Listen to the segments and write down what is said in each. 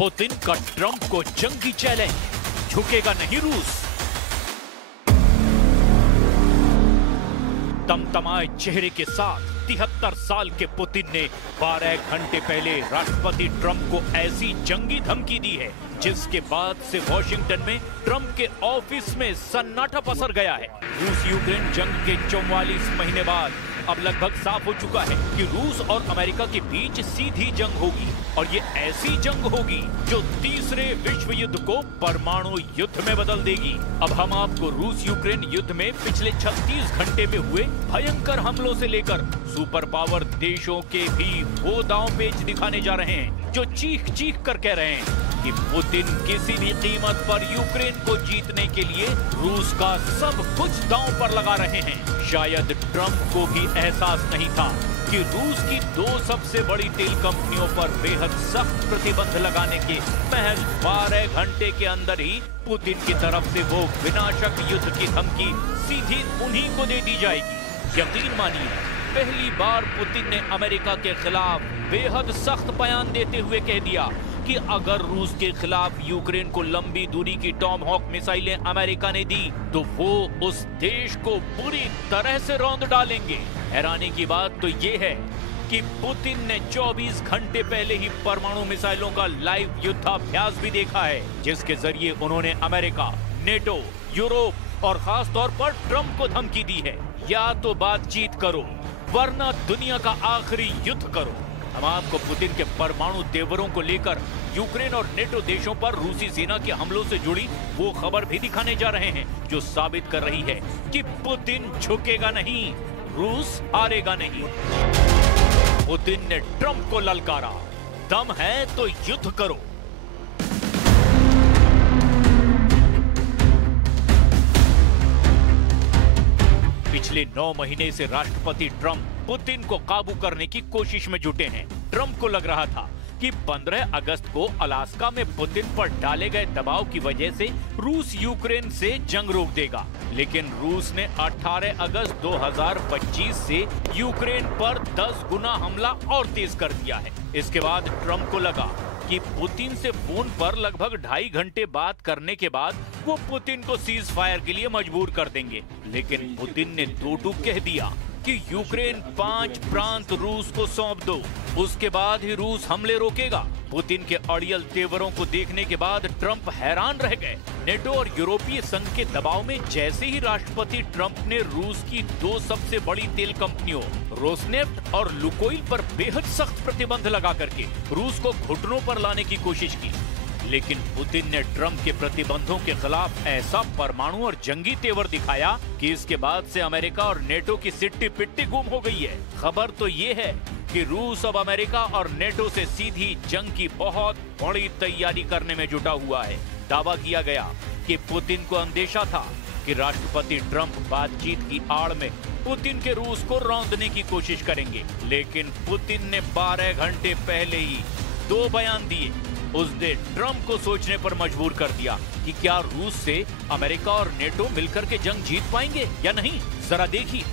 Putin का Trump को जंगी challenge, झुकेगा नहीं रूस। तमतमाए चेहरे के साथ 73 साल के पुतिन ने 12 घंटे पहले राष्ट्रपति ट्रंप को ऐसी जंगी धमकी दी है जिसके बाद से वॉशिंगटन में ट्रंप के ऑफिस में सन्नाटा पसर गया है। रूस यूक्रेन जंग के 44 महीने बाद अब लगभग साफ हो चुका है कि रूस और अमेरिका के बीच सीधी जंग होगी और ये ऐसी जंग होगी जो तीसरे विश्व युद्ध को परमाणु युद्ध में बदल देगी। अब हम आपको रूस यूक्रेन युद्ध में पिछले 36 घंटे में हुए भयंकर हमलों से लेकर सुपर पावर देशों के भी वो दांव पेच दिखाने जा रहे हैं जो चीख चीख कर कह रहे हैं कि पुतिन किसी भी कीमत पर यूक्रेन को जीतने के लिए रूस का सब कुछ दांव पर लगा रहे हैं। शायद ट्रंप को भी एहसास नहीं था कि रूस की 2 सबसे बड़ी तेल कंपनियों पर बेहद सख्त प्रतिबंध लगाने के महज 12 घंटे के अंदर ही पुतिन की तरफ से वो विनाशक युद्ध की धमकी सीधी उन्हीं को दे दी जाएगी। यकीन मानिए, पहली बार पुतिन ने अमेरिका के खिलाफ बेहद सख्त बयान देते हुए कह दिया कि अगर रूस के खिलाफ यूक्रेन को लंबी दूरी की टॉम हॉक मिसाइलें अमेरिका ने दी तो वो उस देश को पूरी तरह से रौंद डालेंगे। हैरानी की बात तो ये है कि पुतिन ने 24 घंटे पहले ही परमाणु मिसाइलों का लाइव युद्धाभ्यास भी देखा है जिसके जरिए उन्होंने अमेरिका, नेटो, यूरोप और खास तौर पर ट्रंप को धमकी दी है, या तो बातचीत करो वरना दुनिया का आखिरी युद्ध करो। हम आपको पुतिन के परमाणु तेवरों को लेकर यूक्रेन और नेटो देशों पर रूसी सेना के हमलों से जुड़ी वो खबर भी दिखाने जा रहे हैं जो साबित कर रही है कि पुतिन झुकेगा नहीं, रूस हारेगा नहीं। पुतिन ने ट्रंप को ललकारा, दम है तो युद्ध करो। पिछले 9 महीने से राष्ट्रपति ट्रंप पुतिन को काबू करने की कोशिश में जुटे हैं। ट्रंप को लग रहा था कि 15 अगस्त को अलास्का में पुतिन पर डाले गए दबाव की वजह से रूस यूक्रेन से जंग रोक देगा, लेकिन रूस ने 18 अगस्त 2025 से यूक्रेन पर 10 गुना हमला और तेज कर दिया है। इसके बाद ट्रंप को लगा कि पुतिन से फोन पर लगभग 2.5 घंटे बात करने के बाद वो पुतिन को सीज फायर के लिए मजबूर कर देंगे, लेकिन पुतिन ने 2 टूक कह दिया कि यूक्रेन 5 प्रांत रूस को सौंप दो, उसके बाद ही रूस हमले रोकेगा। पुतिन के अड़ियल तेवरों को देखने के बाद ट्रंप हैरान रह गए। नेटो और यूरोपीय संघ के दबाव में जैसे ही राष्ट्रपति ट्रंप ने रूस की 2 सबसे बड़ी तेल कंपनियों रोसनेफ्ट और लुकोइल पर बेहद सख्त प्रतिबंध लगा करके रूस को घुटनों पर लाने की कोशिश की, लेकिन पुतिन ने ट्रंप के प्रतिबंधों के खिलाफ ऐसा परमाणु और जंगी तेवर दिखाया कि इसके बाद से अमेरिका और नेटो की सिट्टी पिट्टी गुम हो गई है। खबर तो ये है कि रूस अब अमेरिका और नेटो से सीधी जंग की बहुत बड़ी तैयारी करने में जुटा हुआ है। दावा किया गया कि पुतिन को अंदेशा था कि राष्ट्रपति ट्रंप बातचीत की आड़ में पुतिन के रूस को रौंदने की कोशिश करेंगे, लेकिन पुतिन ने 12 घंटे पहले ही 2 बयान दिए। उसने ट्रंप को सोचने पर मजबूर कर दिया कि क्या रूस से अमेरिका और नेटो मिलकर के जंग जीत पाएंगे या नहीं। जरा देखिए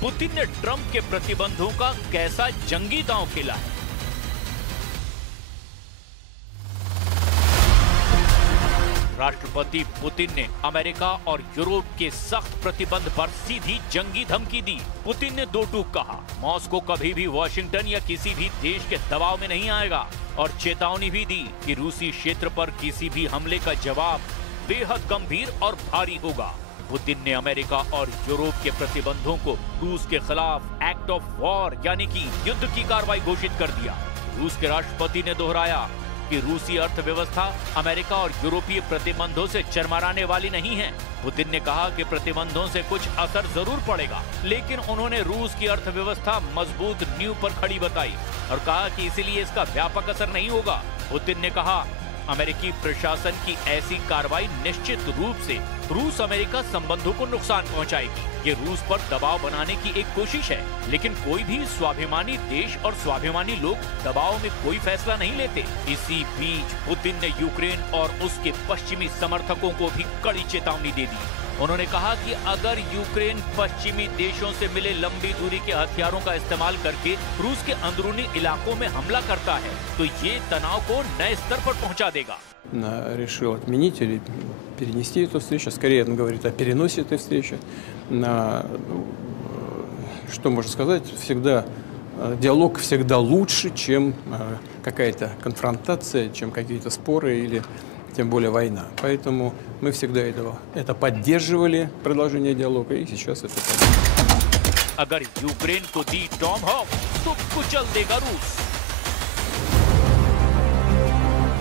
पुतिन ने ट्रंप के प्रतिबंधों का कैसा जंगी दांव खेला है। राष्ट्रपति पुतिन ने अमेरिका और यूरोप के सख्त प्रतिबंध पर सीधी जंगी धमकी दी। पुतिन ने 2 टूक कहा, मॉस्को कभी भी वॉशिंगटन या किसी भी देश के दबाव में नहीं आएगा, और चेतावनी भी दी कि रूसी क्षेत्र पर किसी भी हमले का जवाब बेहद गंभीर और भारी होगा। पुतिन ने अमेरिका और यूरोप के प्रतिबंधों को रूस के खिलाफ एक्ट ऑफ वॉर यानी कि युद्ध की कार्रवाई घोषित कर दिया। रूस के राष्ट्रपति ने दोहराया कि रूसी अर्थव्यवस्था अमेरिका और यूरोपीय प्रतिबंधों से चरमराने वाली नहीं है। पुतिन ने कहा कि प्रतिबंधों से कुछ असर जरूर पड़ेगा, लेकिन उन्होंने रूस की अर्थव्यवस्था मजबूत नींव पर खड़ी बताई और कहा कि इसीलिए इसका व्यापक असर नहीं होगा। पुतिन ने कहा, अमेरिकी प्रशासन की ऐसी कार्रवाई निश्चित रूप से रूस अमेरिका संबंधों को नुकसान पहुंचाएगी। ये रूस पर दबाव बनाने की एक कोशिश है, लेकिन कोई भी स्वाभिमानी देश और स्वाभिमानी लोग दबाव में कोई फैसला नहीं लेते। इसी बीच पुतिन ने यूक्रेन और उसके पश्चिमी समर्थकों को भी कड़ी चेतावनी दे दी। उन्होंने कहा कि अगर यूक्रेन पश्चिमी देशों से मिले लंबी दूरी के हथियारों का इस्तेमाल करके रूस के अंदरूनी इलाकों में हमला करता है तो ये तनाव को नए स्तर पर पहुंचा देगा। Решил отменить или перенести эту встречу. Скорее, он говорит о переносе этой встречи. Что можно сказать? Всегда диалог всегда лучше, чем какая-то конфронтация, чем какие-то споры или тем более война. Поэтому мы всегда это поддерживали, продолжение диалога, и сейчас это поддерживаем. अगर यूक्रेन को दी टॉम हॉक तो कुचल देगा रूस।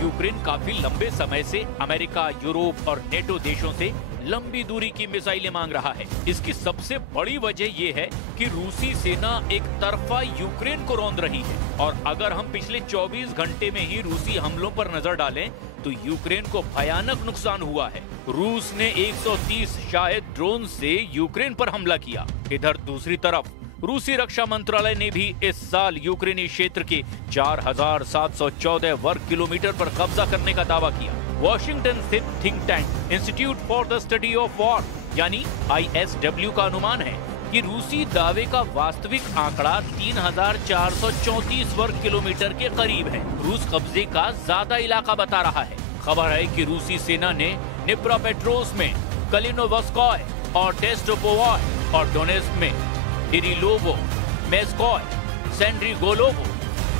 यूक्रेन काफी लंबे समय से अमेरिका, यूरोप और नेटो देशों से लंबी दूरी की मिसाइलें मांग रहा है। इसकी सबसे बड़ी वजह यह है कि रूसी सेना एक तरफा यूक्रेन को रौंद रही है और अगर हम पिछले 24 घंटे में ही रूसी हमलों पर नजर डालें तो यूक्रेन को भयानक नुकसान हुआ है। रूस ने 130 शायद ड्रोन से यूक्रेन पर हमला किया। इधर दूसरी तरफ रूसी रक्षा मंत्रालय ने भी इस साल यूक्रेनी क्षेत्र के 4,714 वर्ग किलोमीटर पर कब्जा करने का दावा किया। वॉशिंगटन स्थित think tank institute for the study of war यानी ISW का अनुमान है कि रूसी दावे का वास्तविक आंकड़ा 3,434 वर्ग किलोमीटर के करीब है। रूस कब्जे का ज्यादा इलाका बता रहा है। खबर है कि रूसी सेना ने निप्रोपेट्रोव्स्क में, कलिनोवस्कोय और टेस्टोपोवाय और डोनेस्क में किरिलोवो, मेस्कोय, सेंड्रिगोलोवो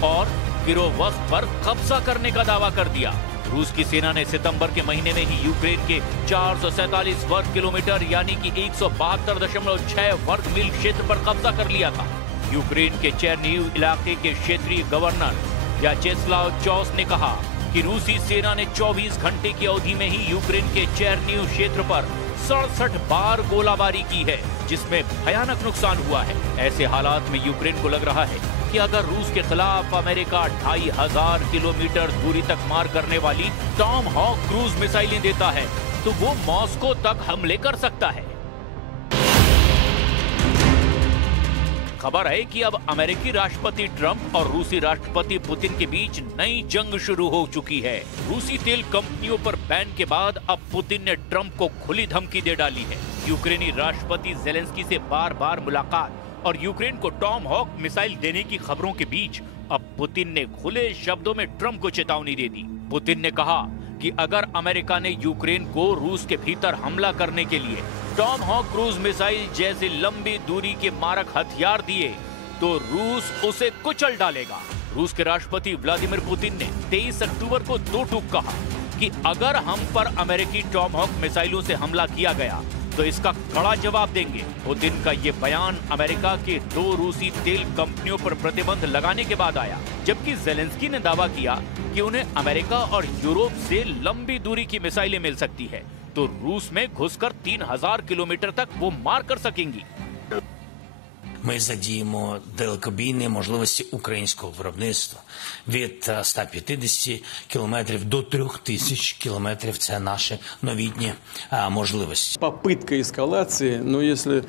और किरोवस्क पर कब्जा करने का दावा कर दिया। रूस की सेना ने सितंबर के महीने में ही यूक्रेन के 447 वर्ग किलोमीटर यानी कि 172.6 वर्ग मील क्षेत्र पर कब्जा कर लिया था। यूक्रेन के चेरनीव इलाके के क्षेत्रीय गवर्नर व्याचेस्लाव चौस ने कहा कि रूसी सेना ने 24 घंटे की अवधि में ही यूक्रेन के चेरनीव क्षेत्र पर 67 बार गोलाबारी की है, जिसमें भयानक नुकसान हुआ है। ऐसे हालात में यूक्रेन को लग रहा है कि अगर रूस के खिलाफ अमेरिका 2,500 किलोमीटर दूरी तक मार करने वाली टॉम हॉक क्रूज मिसाइलें देता है तो वो मॉस्को तक हमले कर सकता है। खबर है कि अब अमेरिकी राष्ट्रपति ट्रंप और रूसी राष्ट्रपति पुतिन के बीच नई जंग शुरू हो चुकी है। रूसी तेल कंपनियों पर बैन के बाद अब पुतिन ने ट्रंप को खुली धमकी दे डाली है। यूक्रेनी राष्ट्रपति जेलेंस्की से बार-बार मुलाकात और यूक्रेन को टॉम हॉक मिसाइल देने की खबरों के बीच अब पुतिन ने खुले शब्दों में ट्रंप को चेतावनी दे दी। पुतिन ने कहा कि अगर अमेरिका ने यूक्रेन को रूस के भीतर हमला करने के लिए टॉम हॉक क्रूज मिसाइल जैसे लंबी दूरी के मारक हथियार दिए तो रूस उसे कुचल डालेगा। रूस के राष्ट्रपति व्लादिमीर पुतिन ने 23 अक्टूबर को दो टूक कहा कि अगर हम पर अमेरिकी टॉम हॉक मिसाइलों से हमला किया गया तो इसका कड़ा जवाब देंगे। पुतिन का ये बयान अमेरिका के 2 रूसी तेल कंपनियों पर प्रतिबंध लगाने के बाद आया, जबकि जेलेंस्की ने दावा किया कि उन्हें अमेरिका और यूरोप से लंबी दूरी की मिसाइलें मिल सकती है तो रूस में घुसकर 3,000 किलोमीटर तक वो मार कर सकेंगी। Ми задіємо далекобійні можливості українського виробництва від 150 кілометрів до 3,000 кілометрів. Це наші новітні можливості. Попытка эскалации, но если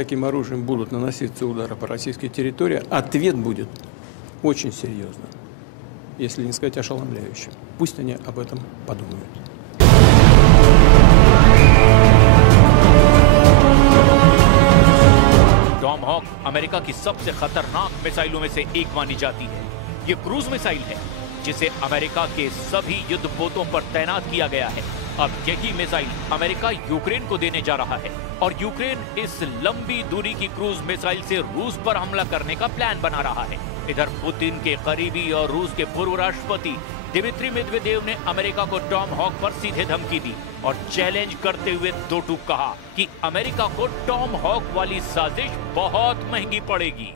таким оружием будут наноситься удары по российской территории, ответ будет очень серьезным, если не сказать ошеломляющим. Пусть они об этом подумают. टॉम हॉक अमेरिका की सबसे खतरनाक मिसाइलों में से एक मानी जाती है। ये क्रूज मिसाइल है जिसे अमेरिका के सभी युद्धपोतों पर तैनात किया गया है। अब यही मिसाइल अमेरिका यूक्रेन को देने जा रहा है और यूक्रेन इस लंबी दूरी की क्रूज मिसाइल से रूस पर हमला करने का प्लान बना रहा है। इधर पुतिन के करीबी और रूस के पूर्व राष्ट्रपति दिमित्री मेदवेदेव ने अमेरिका को टॉम हॉक पर सीधे धमकी दी और चैलेंज करते हुए दो टूक कहा कि अमेरिका को टॉम हॉक वाली साजिश बहुत महंगी पड़ेगी।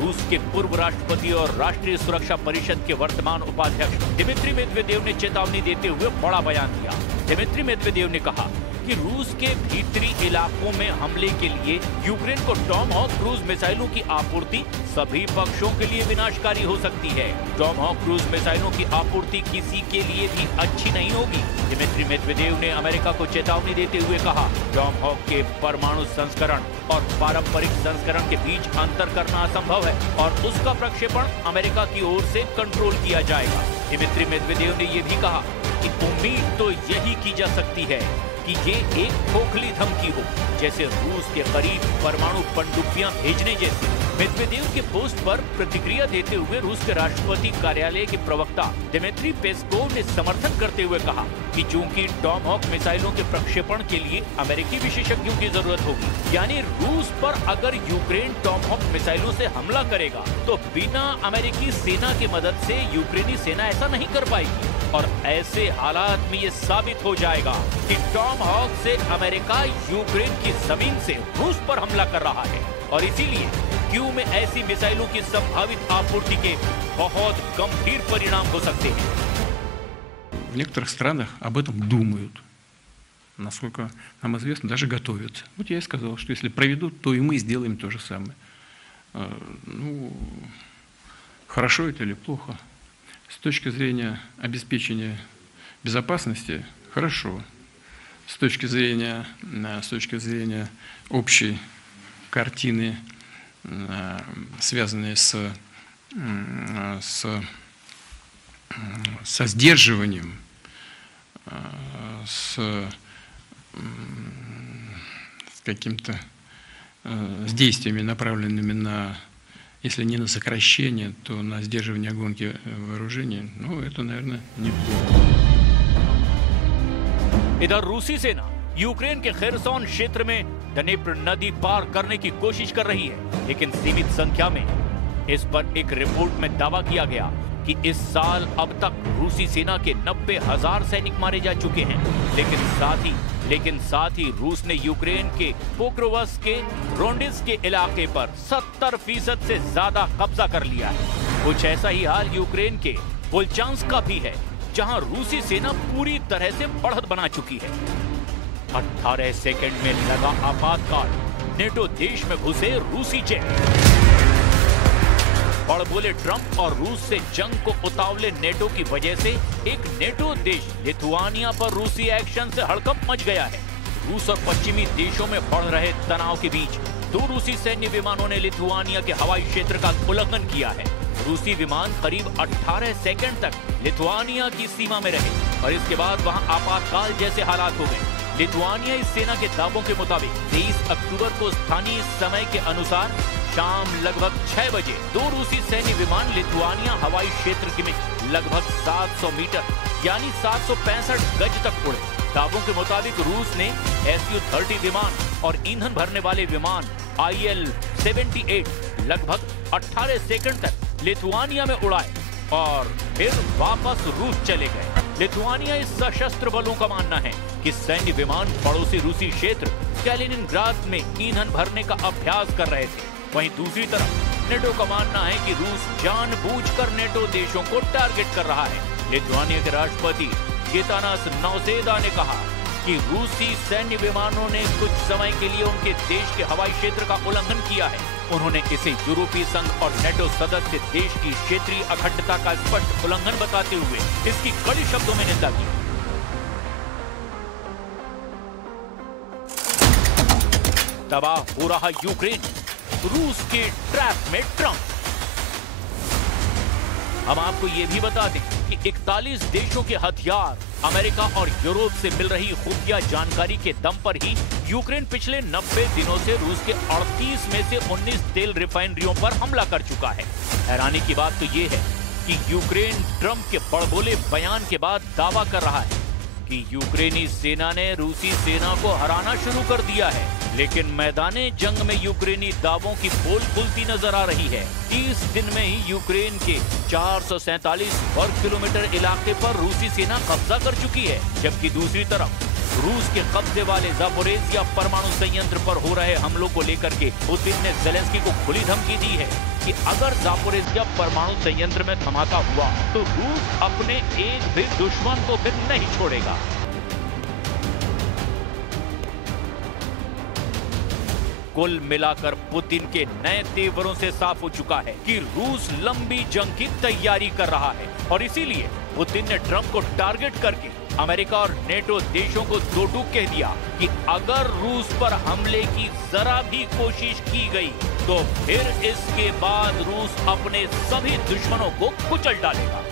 रूस के पूर्व राष्ट्रपति और राष्ट्रीय सुरक्षा परिषद के वर्तमान उपाध्यक्ष दिमित्री मेदवेदेव ने चेतावनी देते हुए बड़ा बयान दिया। दिमित्री मेदवेदेव ने कहा कि रूस के भीतरी इलाकों में हमले के लिए यूक्रेन को टॉम हॉक क्रूज मिसाइलों की आपूर्ति सभी पक्षों के लिए विनाशकारी हो सकती है। टॉम हॉक क्रूज मिसाइलों की आपूर्ति किसी के लिए भी अच्छी नहीं होगी। दिमित्री मेदवेदेव ने अमेरिका को चेतावनी देते हुए कहा, टॉम हॉक के परमाणु संस्करण और पारंपरिक संस्करण के बीच अंतर करना असंभव है और उसका प्रक्षेपण अमेरिका की ओर से कंट्रोल किया जाएगा। दिमित्री मेदवेदेव ने यह भी कहा कि उम्मीद तो यही की जा सकती है कि ये एक खोखली धमकी हो, जैसे रूस के करीब परमाणु पनडुब्बियां भेजने जैसी। मेदवेदेव के पोस्ट पर प्रतिक्रिया देते हुए रूस के राष्ट्रपति कार्यालय के प्रवक्ता दिमित्री पेस्कोव ने समर्थन करते हुए कहा कि चूंकि टॉमहॉक मिसाइलों के प्रक्षेपण के लिए अमेरिकी विशेषज्ञों की जरूरत होगी, यानी रूस पर अगर यूक्रेन टॉमहॉक मिसाइलों से हमला करेगा तो बिना अमेरिकी सेना की मदद से यूक्रेनी सेना ऐसा नहीं कर पाएगी। और ऐसे हालात में ये साबित हो जाएगा कि टॉमहॉक से अमेरिका यूक्रेन की जमीन से रूस पर हमला कर रहा है, और इसीलिए क्यू में ऐसी मिसाइलों की संभावित आपूर्ति के बहुत गंभीर परिणाम हो सकते हैं। В некоторых странах об этом думают. Насколько нам известно, даже готовятся. Вот я и сказал, что если проведут, то и мы сделаем то же самое. Ну, хорошо это или плохо? С точки зрения обеспечения безопасности, хорошо. С точки зрения общей картины, связанной со сдерживанием, с каким-то с действиями, направленными на, если не на сокращение, то на сдерживание гонки вооружений, ну, это, наверное, неплохо. इधर रूसी सेना यूक्रेन के खेरसोन क्षेत्र में डनेप्र नदी पार करने की कोशिश कर रही है, लेकिन सीमित संख्या में। इस पर एक रिपोर्ट में दावा किया गया कि इस साल अब तक रूसी सेना के 90,000 सैनिक मारे जा चुके हैं, लेकिन साथ ही रूस ने यूक्रेन के पोक्रोवस्क के रोंडिस के इलाके पर 70% से ज्यादा कब्जा कर लिया है। कुछ ऐसा ही हाल यूक्रेन के वोल्चांस्क का भी है, जहां रूसी सेना पूरी तरह से बढ़त बना चुकी है। 18 सेकंड में लगा आपातकाल, नेटो देश में घुसे रूसी जेट। बड़बोले ट्रंप और रूस से जंग को उतावले नेटो की वजह से एक नेटो देश लिथुआनिया पर रूसी एक्शन से हड़कंप मच गया है। रूस और पश्चिमी देशों में बढ़ रहे तनाव के बीच 2 रूसी सैन्य विमानों ने लिथुआनिया के हवाई क्षेत्र का उल्लंघन किया है। रूसी विमान करीब 18 सेकंड तक लिथुआनिया की सीमा में रहे और इसके बाद वहां आपातकाल जैसे हालात हो गए। लिथुआनियाई सेना के दावों के मुताबिक 23 अक्टूबर को स्थानीय समय के अनुसार शाम लगभग 6 बजे 2 रूसी सैन्य विमान लिथुआनिया हवाई क्षेत्र में लगभग 700 मीटर यानी 765 गज तक उड़े। दावों के मुताबिक रूस ने Su-30 विमान और ईंधन भरने वाले विमान Il-78 लगभग 18 सेकंड तक लिथुआनिया में उड़ाए और फिर वापस रूस चले गए। लिथुआनियाई सशस्त्र बलों का मानना है कि सैन्य विमान पड़ोसी रूसी क्षेत्र कैलिनिनग्राद में ईंधन भरने का अभ्यास कर रहे थे। वहीं दूसरी तरफ नेटो का मानना है कि रूस जानबूझकर नेटो देशों को टारगेट कर रहा है। लिथुआनिया के राष्ट्रपति गितानास नाउसेदा ने कहा कि रूसी सैन्य विमानों ने कुछ समय के लिए उनके देश के हवाई क्षेत्र का उल्लंघन किया है। उन्होंने इसे यूरोपीय संघ और नेटो सदस्य देश की क्षेत्रीय अखंडता का स्पष्ट उल्लंघन बताते हुए इसकी कड़ी शब्दों में निंदा की। तबाह हो रहा यूक्रेन, रूस के ट्रैप में ट्रंप। हम आपको यह भी बता दें कि 41 देशों के हथियार अमेरिका और यूरोप से मिल रही खुफिया जानकारी के दम पर ही यूक्रेन पिछले 90 दिनों से रूस के 38 में से 19 तेल रिफाइनरियों पर हमला कर चुका है। हैरानी की बात तो ये है कि यूक्रेन ट्रंप के बड़बोले बयान के बाद दावा कर रहा है कि यूक्रेनी सेना ने रूसी सेना को हराना शुरू कर दिया है, लेकिन मैदाने जंग में यूक्रेनी दावों की पोल खुलती नजर आ रही है। 30 दिन में ही यूक्रेन के 447 वर्ग किलोमीटर इलाके पर रूसी सेना कब्जा कर चुकी है, जबकि दूसरी तरफ रूस के कब्जे वाले ज़ापोरिज़िया परमाणु संयंत्र पर हो रहे हमलों को लेकर के पुतिन ने ज़ेलेंस्की को खुली धमकी दी है कि अगर ज़ापोरिज़िया परमाणु संयंत्र में धमाका हुआ तो रूस अपने एक भी दुश्मन को फिर नहीं छोड़ेगा। कुल मिलाकर पुतिन के नए तेवरों से साफ हो चुका है कि रूस लंबी जंग की तैयारी कर रहा है और इसीलिए पुतिन ने ट्रंप को टारगेट करके अमेरिका और नेटो देशों को दो टूक कह दिया कि अगर रूस पर हमले की जरा भी कोशिश की गई तो फिर इसके बाद रूस अपने सभी दुश्मनों को कुचल डालेगा।